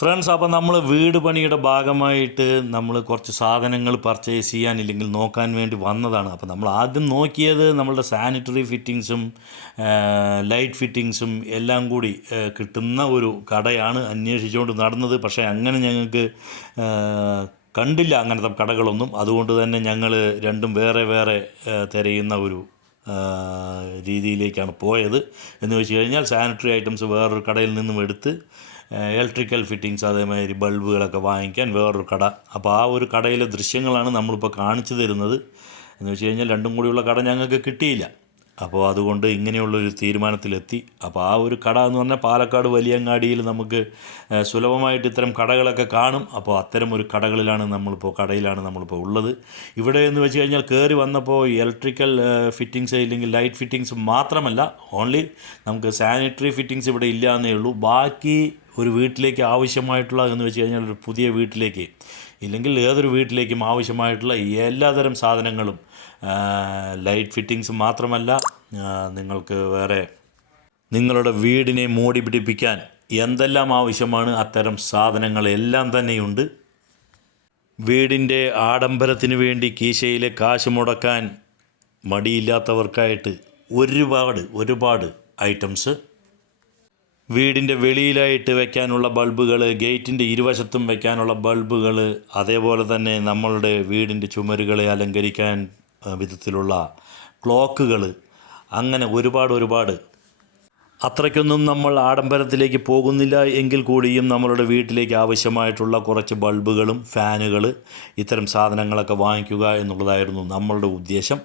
Friends അപ്പോൾ നമ്മൾ വീട് പണിയുടെ ഭാഗമായിട്ട് നമ്മൾ കുറച്ച് സാധനങ്ങൾ പർച്ചേസ് ചെയ്യാൻ ഇല്ലെങ്കിൽ നോക്കാൻ വേണ്ടി വന്നതാണ്. അപ്പോൾ നമ്മൾ ആദ്യം നോക്കിയത് നമ്മളുടെ സാനിറ്ററി ഫിറ്റിങ്സും ലൈറ്റ് ഫിറ്റിങ്സും എല്ലാം കൂടി കിട്ടുന്ന ഒരു കടയാണ് അന്വേഷിച്ചുകൊണ്ട് നടന്നത്. പക്ഷേ അങ്ങനെ ഞങ്ങൾക്ക് കണ്ടില്ല അങ്ങനത്തെ കടകളൊന്നും. അതുകൊണ്ട് തന്നെ ഞങ്ങൾ രണ്ടും വേറെ വേറെ തിരയുന്ന ഒരു രീതിയിലേക്കാണ് പോയത്. എന്ന് വെച്ച് കഴിഞ്ഞാൽ സാനിറ്ററി ഐറ്റംസ് വേറൊരു കടയിൽ നിന്നും എടുത്ത് ഇലക്ട്രിക്കൽ ഫിറ്റിങ്സ് അതേമാതിരി ബൾബുകളൊക്കെ വാങ്ങിക്കാൻ വേറൊരു കട. അപ്പോൾ ആ ഒരു കടയിലെ ദൃശ്യങ്ങളാണ് നമ്മളിപ്പോൾ കാണിച്ചു തരുന്നത്. എന്ന് വെച്ച് കഴിഞ്ഞാൽ രണ്ടും കൂടിയുള്ള കട ഞങ്ങൾക്ക് കിട്ടിയില്ല. അപ്പോൾ അതുകൊണ്ട് ഇങ്ങനെയുള്ളൊരു തീരുമാനത്തിലെത്തി. അപ്പോൾ ആ ഒരു കട എന്ന് പറഞ്ഞാൽ പാലക്കാട് വലിയങ്ങാടിയിൽ നമുക്ക് സുലഭമായിട്ട് ഇത്തരം കടകളൊക്കെ കാണും. അപ്പോൾ അത്തരം ഒരു കടകളിലാണ് നമ്മളിപ്പോൾ കടയിലാണ് നമ്മളിപ്പോൾ ഉള്ളത്. ഇവിടെ എന്ന് വെച്ച് കഴിഞ്ഞാൽ കയറി വന്നപ്പോൾ ഇലക്ട്രിക്കൽ ഫിറ്റിങ്സ് ഇല്ലെങ്കിൽ ലൈറ്റ് ഫിറ്റിങ്സ് മാത്രമല്ല ഓൺലി നമുക്ക് സാനിറ്ററി ഫിറ്റിങ്സ് ഇവിടെ ഇല്ല എന്നേ ഉള്ളൂ. ബാക്കി ഒരു വീട്ടിലേക്ക് ആവശ്യമായിട്ടുള്ള എന്ന് വെച്ച് കഴിഞ്ഞാൽ ഒരു പുതിയ വീട്ടിലേക്ക് ഇല്ലെങ്കിൽ ഏതൊരു വീട്ടിലേക്കും ആവശ്യമായിട്ടുള്ള എല്ലാതരം സാധനങ്ങളും ലൈറ്റ് ഫിറ്റിങ്സ് മാത്രമല്ല നിങ്ങൾക്ക് വേറെ നിങ്ങളുടെ വീടിനെ മോടി പിടിപ്പിക്കാൻ എന്തെല്ലാം ആവശ്യമാണ് അത്തരം സാധനങ്ങളെല്ലാം തന്നെയുണ്ട്. വീടിന്റെ ആഡംബരത്തിന് വേണ്ടി കീശയിലെ കാശ് മുടക്കാൻ മടിയില്ലാത്തവർക്കായിട്ട് ഒരുപാട് ഒരുപാട് ഐറ്റംസ് വീടിന്റെ വെളിയിലായിട്ട് വയ്ക്കാനുള്ള ബൾബുകൾ ഗേറ്റിന്റെ ഇരുവശത്തും വയ്ക്കാനുള്ള ബൾബുകൾ അതേപോലെ തന്നെ നമ്മളുടെ വീടിന്റെ ചുമരുകളെ അലങ്കരിക്കാൻ വിധത്തിലുള്ള ക്ലോക്കുകൾ അങ്ങനെ ഒരുപാട് ഒരുപാട്. അത്രയ്ക്കൊന്നും നമ്മൾ ആഡംബരത്തിലേക്ക് പോകുന്നില്ല എങ്കിൽ കൂടിയും നമ്മളുടെ വീട്ടിലേക്ക് ആവശ്യമായിട്ടുള്ള കുറച്ച് ബൾബുകളും ഫാനുകൾ ഇത്തരം സാധനങ്ങളൊക്കെ വാങ്ങിക്കുക എന്നുള്ളതായിരുന്നു നമ്മളുടെ ഉദ്ദേശം.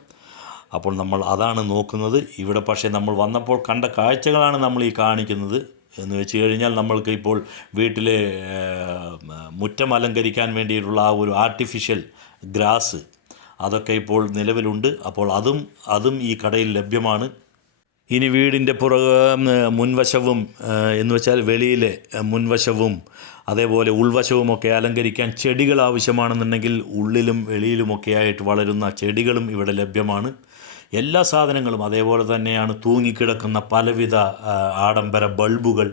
അപ്പോൾ നമ്മൾ അതാണ് നോക്കുന്നത്. ഇവിടെ പക്ഷേ നമ്മൾ വന്നപ്പോൾ കണ്ട കാഴ്ചകളാണ് നമ്മൾ ഈ കാണിക്കുന്നത്. എന്ന് വെച്ച് കഴിഞ്ഞാൽ നമ്മൾക്ക് ഇപ്പോൾ വീട്ടിലെ മുറ്റം അലങ്കരിക്കാൻ വേണ്ടിയിട്ടുള്ള ആ ഒരു ആർട്ടിഫിഷ്യൽ ഗ്രാസ് അതൊക്കെ ഇപ്പോൾ നിലവിലുണ്ട്. അപ്പോൾ അതും അതും ഈ കടയിൽ ലഭ്യമാണ്. ഇനി വീടിന്റെ പുറക മുൻവശവും എന്ന് വെച്ചാൽ വെളിയിലെ മുൻവശവും അതേപോലെ ഉൾവശവുമൊക്കെ അലങ്കരിക്കാൻ ചെടികൾ ആവശ്യമാണെന്നുണ്ടെങ്കിൽ ഉള്ളിലും വെളിയിലുമൊക്കെ ആയിട്ട് വളരുന്ന ചെടികളും ഇവിടെ ലഭ്യമാണ്. എല്ലാ സാധനങ്ങളും അതേപോലെ തന്നെയാണ് തൂങ്ങിക്കിടക്കുന്ന പലവിധ ആഡംബര ബൾബുകൾ.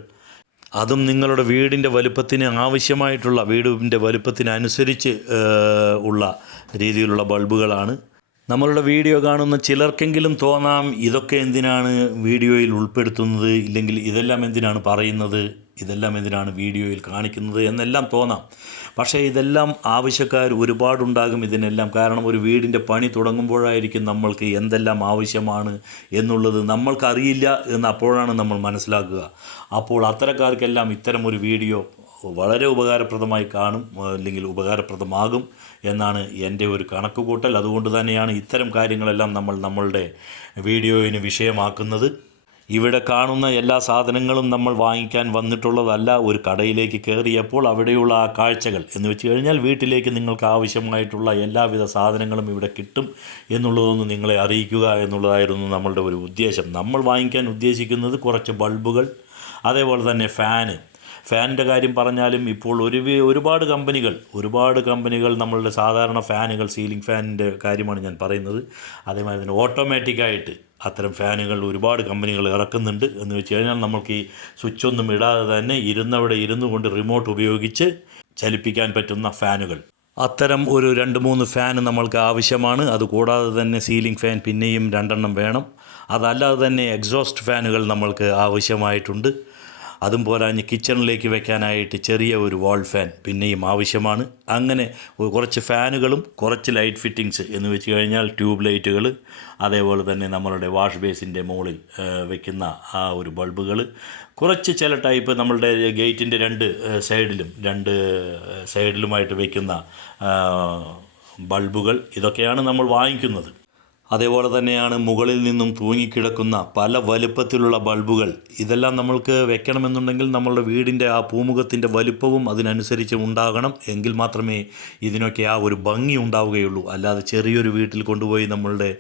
അതും നിങ്ങളുടെ വീടിന്റെ വലുപ്പത്തിന് ആവശ്യമായിട്ടുള്ള വീടിന്റെ വലുപ്പത്തിനനുസരിച്ച് ഉള്ള രീതിയിലുള്ള ബൾബുകളാണ്. നമ്മളുടെ വീഡിയോ കാണുന്ന ചിലർക്കെങ്കിലും തോന്നാം ഇതൊക്കെ എന്തിനാണ് വീഡിയോയിൽ ഉൾപ്പെടുത്തുന്നത്? ഇല്ലെങ്കിൽ ഇതെല്ലാം എന്തിനാണ് പറയുന്നത്? ഇതെല്ലാം എന്തിനാണ് വീഡിയോയിൽ കാണിക്കുന്നത്? എന്നെല്ലാം തോന്നാം. പക്ഷേ ഇതെല്ലാം ആവശ്യക്കാർ ഒരുപാടുണ്ടാകും ഇതിനെല്ലാം. കാരണം ഒരു വീടിന്റെ പണി തുടങ്ങുമ്പോഴായിരിക്കും നമ്മൾക്ക് എന്തെല്ലാം ആവശ്യമാണ് എന്നുള്ളത് നമ്മൾക്കറിയില്ല എന്ന് അപ്പോഴാണ് നമ്മൾ മനസ്സിലാക്കുക. അപ്പോൾ അത്തരക്കാർക്കെല്ലാം ഇത്തരം ഒരു വീഡിയോ വളരെ ഉപകാരപ്രദമായി കാണും അല്ലെങ്കിൽ ഉപകാരപ്രദമാകും എന്നാണ് എന്റെ ഒരു കണക്കുകൂട്ടൽ. അതുകൊണ്ട് തന്നെയാണ് ഇത്തരം കാര്യങ്ങളെല്ലാം നമ്മൾ നമ്മളുടെ വീഡിയോയിന് വിഷയമാക്കുന്നത്. ഇവിടെ കാണുന്ന എല്ലാ സാധനങ്ങളും നമ്മൾ വാങ്ങിക്കാൻ വന്നിട്ടുള്ളതല്ല ഒരു കടയിലേക്ക് കയറിയപ്പോൾ അവിടെയുള്ള ആ കാഴ്ചകൾ എന്ന് വെച്ച് കഴിഞ്ഞാൽ വീട്ടിലേക്ക് നിങ്ങൾക്ക് ആവശ്യമായിട്ടുള്ള എല്ലാവിധ സാധനങ്ങളും ഇവിടെ കിട്ടും എന്നുള്ളതൊന്ന് നിങ്ങളെ അറിയിക്കുക എന്നുള്ളതായിരുന്നു നമ്മളുടെ ഒരു ഉദ്ദേശം. നമ്മൾ വാങ്ങിക്കാൻ ഉദ്ദേശിക്കുന്നത് കുറച്ച് ബൾബുകൾ അതേപോലെ തന്നെ ഫാന് ഫാനിന്റെ കാര്യം പറഞ്ഞാലും ഇപ്പോൾ ഒരു ഒരുപാട് കമ്പനികൾ ഒരുപാട് കമ്പനികൾ നമ്മളുടെ സാധാരണ ഫാനുകൾ സീലിംഗ് ഫാനിന്റെ കാര്യമാണ് ഞാൻ പറയുന്നത്. അതേമാതിരി തന്നെ ഓട്ടോമാറ്റിക്കായിട്ട് അത്തരം ഫാനുകൾ ഒരുപാട് കമ്പനികൾ ഇറക്കുന്നുണ്ട് എന്ന് വെച്ച് കഴിഞ്ഞാൽ നമുക്ക് ഈ സ്വിച്ച് ഒന്നും ഇടാതെ തന്നെ ഇരുന്നവിടെ ഇരുന്നു കൊണ്ട് റിമോട്ട് ഉപയോഗിച്ച് ചലിപ്പിക്കാൻ പറ്റുന്ന ഫാനുകൾ. അത്തരം ഒരു രണ്ട് മൂന്ന് ഫാൻ നമ്മൾക്ക് ആവശ്യമാണ്. അതുകൂടാതെ തന്നെ സീലിംഗ് ഫാൻ പിന്നെയും രണ്ടെണ്ണം വേണം. അതല്ലാതെ തന്നെ എക്സോസ്റ്റ് ഫാനുകൾ നമ്മൾക്ക് ആവശ്യമായിട്ടുണ്ട്. അതും പോരാഞ്ഞ് കിച്ചണിലേക്ക് വെക്കാനായിട്ട് ചെറിയ ഒരു വാൾ ഫാൻ പിന്നെയും ആവശ്യമാണ്. അങ്ങനെ കുറച്ച് ഫാനുകളും കുറച്ച് ലൈറ്റ് ഫിറ്റിങ്സ് എന്ന് വെച്ച് കഴിഞ്ഞാൽ ട്യൂബ് ലൈറ്റുകൾ അതേപോലെ തന്നെ നമ്മളുടെ വാഷ് ബേസിന്റെ മുകളിൽ വെക്കുന്ന ആ ഒരു ബൾബുകൾ കുറച്ച് ചില ടൈപ്പ് നമ്മളുടെ ഗേറ്റിന്റെ രണ്ട് സൈഡിലും രണ്ട് സൈഡിലുമായിട്ട് വയ്ക്കുന്ന ബൾബുകൾ ഇതൊക്കെയാണ് നമ്മൾ വാങ്ങിക്കുന്നത്. അതേപോലെ തന്നെയാണ് മുകളിൽ നിന്നും തൂങ്ങിക്കിടക്കുന്ന പല വലുപ്പത്തിലുള്ള ബൾബുകൾ. ഇതെല്ലാം നമ്മൾക്ക് വെക്കണമെന്നുണ്ടെങ്കിൽ നമ്മളുടെ വീടിന്റെ ആ പൂമുഖത്തിന്റെ വലുപ്പവും അതിനനുസരിച്ച് ഉണ്ടാകണം. എങ്കിൽ മാത്രമേ ഇതിനൊക്കെ ആ ഒരു ഭംഗി ഉണ്ടാവുകയുള്ളൂ. അല്ലാതെ ചെറിയൊരു വീട്ടിൽ കൊണ്ടുപോയി നമ്മളുടെ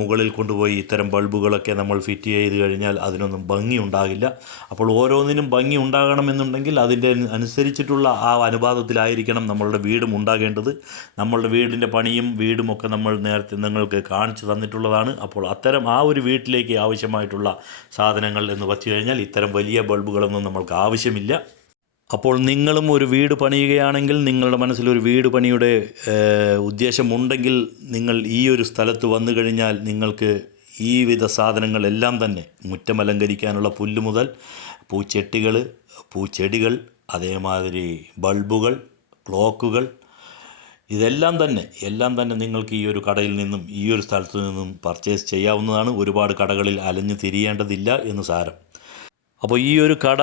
മുകളിൽ കൊണ്ടുപോയി ഇത്തരം ബൾബുകളൊക്കെ നമ്മൾ ഫിറ്റ് ചെയ്ത് കഴിഞ്ഞാൽ അതിനൊന്നും ഭംഗി ഉണ്ടാകില്ല. അപ്പോൾ ഓരോന്നിനും ഭംഗി ഉണ്ടാകണമെന്നുണ്ടെങ്കിൽ അതിന്റെ അനുസരിച്ചിട്ടുള്ള ആ അനുപാതത്തിലായിരിക്കണം നമ്മളുടെ വീടും ഉണ്ടാകേണ്ടത്. നമ്മളുടെ വീടിന്റെ പണിയും വീടുമൊക്കെ നമ്മൾ നേരത്തെ നിങ്ങൾക്ക് കാണിച്ചു തന്നിട്ടുള്ളതാണ്. അപ്പോൾ അത്തരം ആ ഒരു വീട്ടിലേക്ക് ആവശ്യമായിട്ടുള്ള സാധനങ്ങൾ എന്ന് വച്ചു കഴിഞ്ഞാൽ ഇത്തരം വലിയ ബൾബുകളൊന്നും നമ്മൾക്ക് ആവശ്യമില്ല. അപ്പോൾ നിങ്ങളും ഒരു വീട് പണിയുകയാണെങ്കിൽ നിങ്ങളുടെ മനസ്സിലൊരു വീട് പണിയുടെ ഉദ്ദേശമുണ്ടെങ്കിൽ നിങ്ങൾ ഈ ഒരു സ്ഥലത്ത് വന്നു കഴിഞ്ഞാൽ നിങ്ങൾക്ക് ഈ വിധ സാധനങ്ങളെല്ലാം തന്നെ മുറ്റം അലങ്കരിക്കാനുള്ള പുല്ല് മുതൽ പൂച്ചെട്ടികൾ പൂച്ചെടികൾ അതേമാതിരി ബൾബുകൾ ക്ലോക്കുകൾ ഇതെല്ലാം തന്നെ എല്ലാം തന്നെ നിങ്ങൾക്ക് ഈ ഒരു കടയിൽ നിന്നും ഈ ഒരു സ്ഥലത്തു നിന്നും പർച്ചേസ് ചെയ്യാവുന്നതാണ്. ഒരുപാട് കടകളിൽ അലഞ്ഞു തിരിയേണ്ടതില്ല എന്ന് സാരം. അപ്പോൾ ഈ ഒരു കട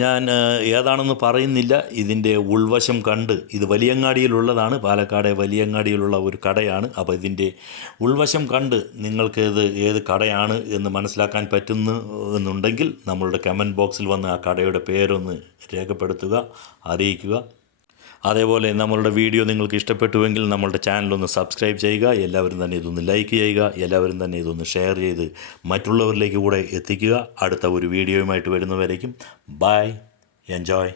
ഞാൻ ഏതാണെന്ന് പറയുന്നില്ല. ഇതിന്റെ ഉൾവശം കണ്ട് ഇത് വലിയങ്ങാടിയിലുള്ളതാണ്. പാലക്കാട് വലിയങ്ങാടിയിലുള്ള ഒരു കടയാണ്. അപ്പോൾ ഇതിന്റെ ഉൾവശം കണ്ട് നിങ്ങൾക്ക് ഇത് ഏത് കടയാണ് എന്ന് മനസ്സിലാക്കാൻ പറ്റുന്നു എന്നുണ്ടെങ്കിൽ നമ്മളുടെ കമന്റ് ബോക്സിൽ വന്ന് ആ കടയുടെ പേരൊന്ന് രേഖപ്പെടുത്തുക അറിയിക്കുക. അതേപോലെ നമ്മളുടെ വീഡിയോ നിങ്ങൾക്ക് ഇഷ്ടപ്പെട്ടുവെങ്കിൽ നമ്മളുടെ ചാനലൊന്ന് സബ്സ്ക്രൈബ് ചെയ്യുക എല്ലാവരും തന്നെ ഇതൊന്ന് ലൈക്ക് ചെയ്യുക എല്ലാവരും തന്നെ ഇതൊന്ന് ഷെയർ ചെയ്ത് മറ്റുള്ളവരിലേക്ക് കൂടെ എത്തിക്കുക. അടുത്ത ഒരു വീഡിയോയുമായിട്ട് വരുന്നവരേക്കും ബൈ എൻജോയ്